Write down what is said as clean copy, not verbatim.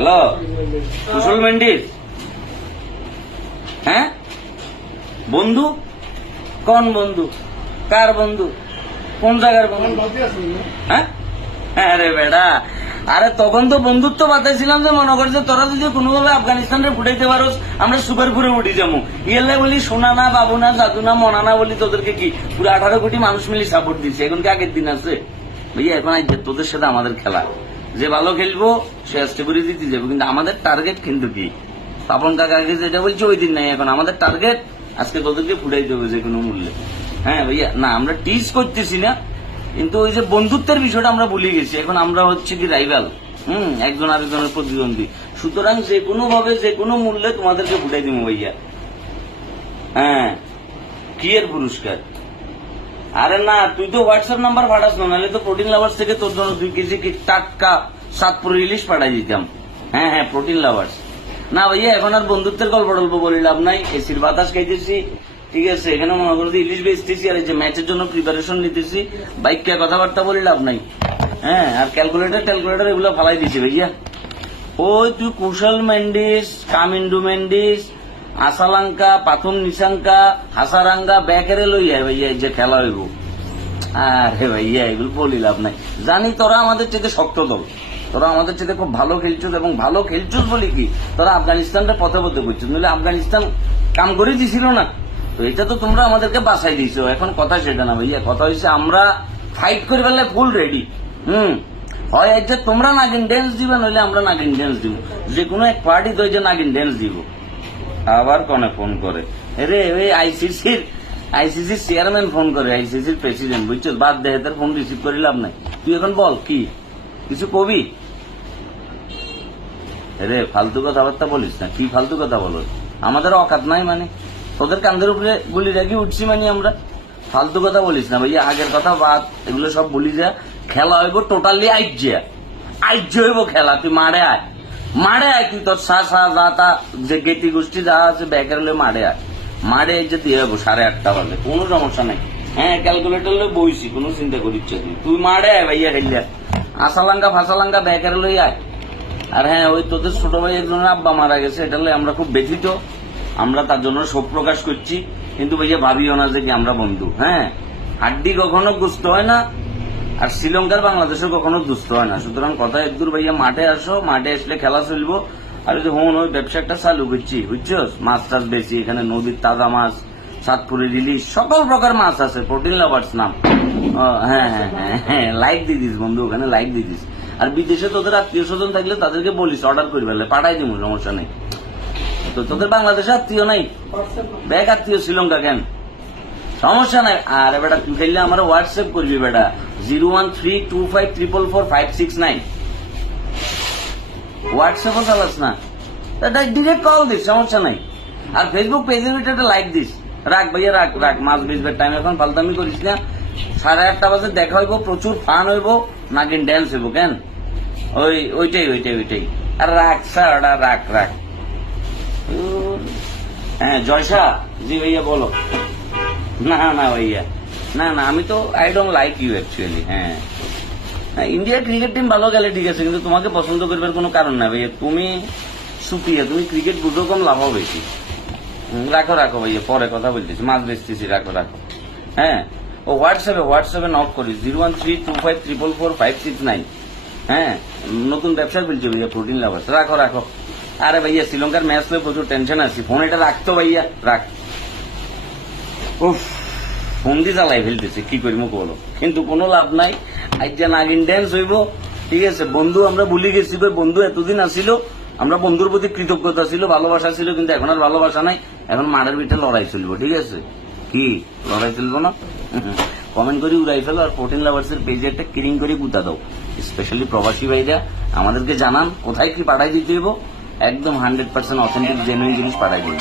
Hello, কুশল মেন্ডিস? হ্যাঁ, বন্ধু? কোন বন্ধু? কার বন্ধু? কোন জায়গার বন্ধু? হ্যাঁ, আরে বেড়া, আরে তখন তো বন্ধুত্ব বাতাইছিলাম যে মনে করছে তোরা যদি কোনোভাবে আফগানিস্তানের ফুটাইতে পারোস আমরা সুপার ফুরে উঠি যাবো। ইয়েলে বলি সোনা না, বাবু না, জাদু না, মনা না বলি তোদেরকে কি পুরো 18 কোটি মানুষ মিলে সাপোর্ট দিচ্ছে। এখন কি আগের দিন আছে ভাইয়া? এখন তোদের সাথে আমাদের খেলা, যে ভালো খেলবো সে আসতে করে দিতে যাবো, কিন্তু আমাদের টার্গেট কিন্তু কি? পাপন কাকা আগে যেটা বলছে ওই দিন নাই, এখন আমাদের টার্গেট আজকে তোদেরকে ফুটাইতে হবে যে কোনো মূল্যে। হ্যাঁ ভাইয়া, না আমরা টিজ করতেছি না, কিন্তু ওই যে বন্ধুত্বের বিষয়টা আমরা ভুলে গেছি। এখন আমরা হচ্ছে কি রাইভাল, একজন আরেকজনের প্রতিদ্বন্দ্বী। সুতরাং যে কোনো ভাবে যে কোনো মূল্যে তোমাদেরকে ফুটাই দিব ভাইয়া। হ্যাঁ, কি এর পুরস্কার? আরে না, তুই তো হোয়াটসঅ্যাপ নাম্বার পাঠাস না, নাহলে তো প্রোটিন লাভার্স থেকে তোর জন্য 2 কেজি টাটকা সাতপুর ইলিশ পাঠাই দিতাম। হ্যাঁ হ্যাঁ, প্রোটিন লাভার্স। না ভাইয়া, এখন আর বন্ধুত্বের গল্প টল্প বলি লাভ নাই। এসির বাতাস খাইতেছি, ঠিক আছে, এখানে মনে করছি ইলিশ বেচতেছি, আর এই যে ম্যাচের জন্য প্রিপারেশন নিতেছি, বাইক কে কথাবার্তা বলি লাভ নাই। হ্যাঁ, আর ক্যালকুলেটর এগুলো ফালাই দিছি ভাইয়া। ওই তুই কুশল মেন্ডিস, কামিন্ডু মেন্ডিস, আসালাঙ্কা, পাথুম নিশাঙ্কা, হাসারাঙ্গা ব্যাকেরে লইয়া ভাইয়া যে খেলা হইব। আরে ভাইয়া, এগুলো বলি লাভ নাই। জানি তোরা আমাদের চেয়ে শক্ত দল, তোরা আমাদের চেয়ে খুব ভালো খেলছিস, এবং ভালো খেলছিস বলি কি তোরা আফগানিস্তানটা পথে পথে করছিস, নইলে আফগানিস্তান কাম করে দিছিল না। তো এটা তো তোমরা আমাদেরকে বাঁচাই দিয়েছো। এখন কথা সেটা না ভাইয়া, কথা হয়েছে আমরা ফাইট করে ফেললে ফুল রেডি। হয় যে তোমরা নাগিন ড্যান্স দিবে, নইলে আমরা নাগিন ড্যান্স দিব। যে কোনো এক পার্টি তো যে নাগিন ড্যান্স দিব। আবার কনে ফোন করে রে, ওই আইসিসির চেয়ারম্যান ফোন করে, আইসিসির প্রেসিডেন্ট, বুঝছো? বাদ দেহে, তার ফোন রিসিভ করে লাভ নাই। তুই এখন বল কি কিছু কবি? রে, ফালতু কথাবার্তা বলিস না। কি ফালতু কথা বলো? আমাদের অকাত নাই মানে? তোদের কান্দের উপরে গুলি রাখি উঠছি মানে আমরা? ফালতু কথা বলিস না ভাইয়া, আগের কথা বাদ, এগুলো সব বলি যা। খেলা হইব টোটালি আইজ হইব খেলা। তুই মারে আয় তুই তোর যা যে গেটি গোষ্ঠী যা আছে ব্যাকের হলে মারে এই যে দিয়ে যাবো 8:30 বাজে, কোনো সমস্যা নাই। হ্যাঁ, ক্যালকুলেটর লই বইছি, কোনো চিন্তা করিচ্ছে তুই মারে আয় ভাইয়া। খেললে আসালাঙ্গা ফাসালাঙ্গা ব্যাকের লই আয়। আর হ্যাঁ, ওই তোদের ছোট ভাই একজনের আব্বা মারা গেছে, এটা লই আমরা খুব ব্যথিত, আমরা তার জন্য শোক প্রকাশ করছি। কিন্তু ভাইয়া ভাবিও না যে কি আমরা বন্ধু। হ্যাঁ, হাড্ডি কখনো গুস্ত হয় না, আর শ্রীলঙ্কার বাংলাদেশের কখনো দুষ্ট হয় না। সুতরাং কথা একদূর ভাইয়া, মাঠে আসো, মাঠে আসলে খেলা চলবো। আর যে ওই ব্যবসা একটা চালু করছি, বুঝছো? মাছ টাছ বেশি, এখানে নদীর তাজা মাছ, সাতপুরের ইলিশ, সকল প্রকার মাছ আছে। প্রোটিন লাভার্স নাম। হ্যাঁ হ্যাঁ হ্যাঁ হ্যাঁ, লাইক দিয়ে দিস বন্ধু, ওখানে লাইক দিয়ে দিস। আর বিদেশে তোদের আত্মীয় স্বজন থাকলে তাদেরকে বলিস অর্ডার করি ফেলে, পাঠাই দিব, সমস্যা নেই। তো তোদের বাংলাদেশে আত্মীয় নাই, ব্যাগ আত্মীয় শ্রীলঙ্কা কেন? সমস্যা নাই। আর বেটা তুই খেললে আমার হোয়াটসঅ্যাপ করবি বেটা, 01325444569। হোয়াটসঅ্যাপও চালাস না, ডিরেক্ট কল দিস, সমস্যা নাই। আর ফেসবুক পেজের ভিতরে লাইক দিস। রাখ ভাইয়া, রাখ। মাছ বেচবার টাইম এখন ফালতামি করিস না। 8:30 বাজে দেখা হইব, প্রচুর ফান হইব, নাগিন ড্যান্স হইব। কেন? ওইটাই। আর রাখ স্যার, রাখ। হ্যাঁ, জয়সা জি ভাইয়া বলো। না ভাইয়া, না আমি তো I don't like you actually. হ্যাঁ, ইন্ডিয়ার ক্রিকেট টিম ভালো গেলে ঠিক আছে, কিন্তু তোমাকে পছন্দ করবার কোনো কারণ না ভাইয়া। তুমি সুপিয়া, তুমি ক্রিকেট বুঝো কম, লাভও বেশি। রাখো ভাইয়া, পরে কথা বলতেছি, মাছ বেচতেছি, রাখো। হ্যাঁ, ও হোয়াটসঅ্যাপে নক করি 01325444569। হ্যাঁ, নতুন ব্যবসা বলছি ভাইয়া, প্রোটিন লাভার্স। রাখো। আরে ভাইয়া, শ্রীলঙ্কার ম্যাচ নিয়ে প্রচুর টেনশন আছে, ফোন এটা রাখতো ভাইয়া, রাখ। উফ, ফোন দিয়ে জ্বালাই ফেলতেছে, কি করিম বলো, কিন্তু কোনো লাভ নাই। আজ যে নাগিন ড্যান্স হইব, ঠিক আছে। বন্ধু আমরা ভুলে গেছি, বন্ধু এতদিন আসিল, আমরা বন্ধুর প্রতি কৃতজ্ঞতা ছিল, ভালোবাসা ছিল, কিন্তু এখন আর ভালোবাসা নাই। এখন মাঠের ভিতরে লড়াই চলবো, ঠিক আছে? কি লড়াই চলবো না? কমেন্ট করে উড়াই ফেলো, আর প্রোটিন লাভার্স এর পেজে একটা কিরিং করে গুতা দাও। স্পেশালি প্রবাসী ভাইরা আমাদেরকে জানান কোথায় কি পাঠাই দিতে হইব, একদম 100% অথেন্টিক জেনুইন জিনিস পাঠাই দিন।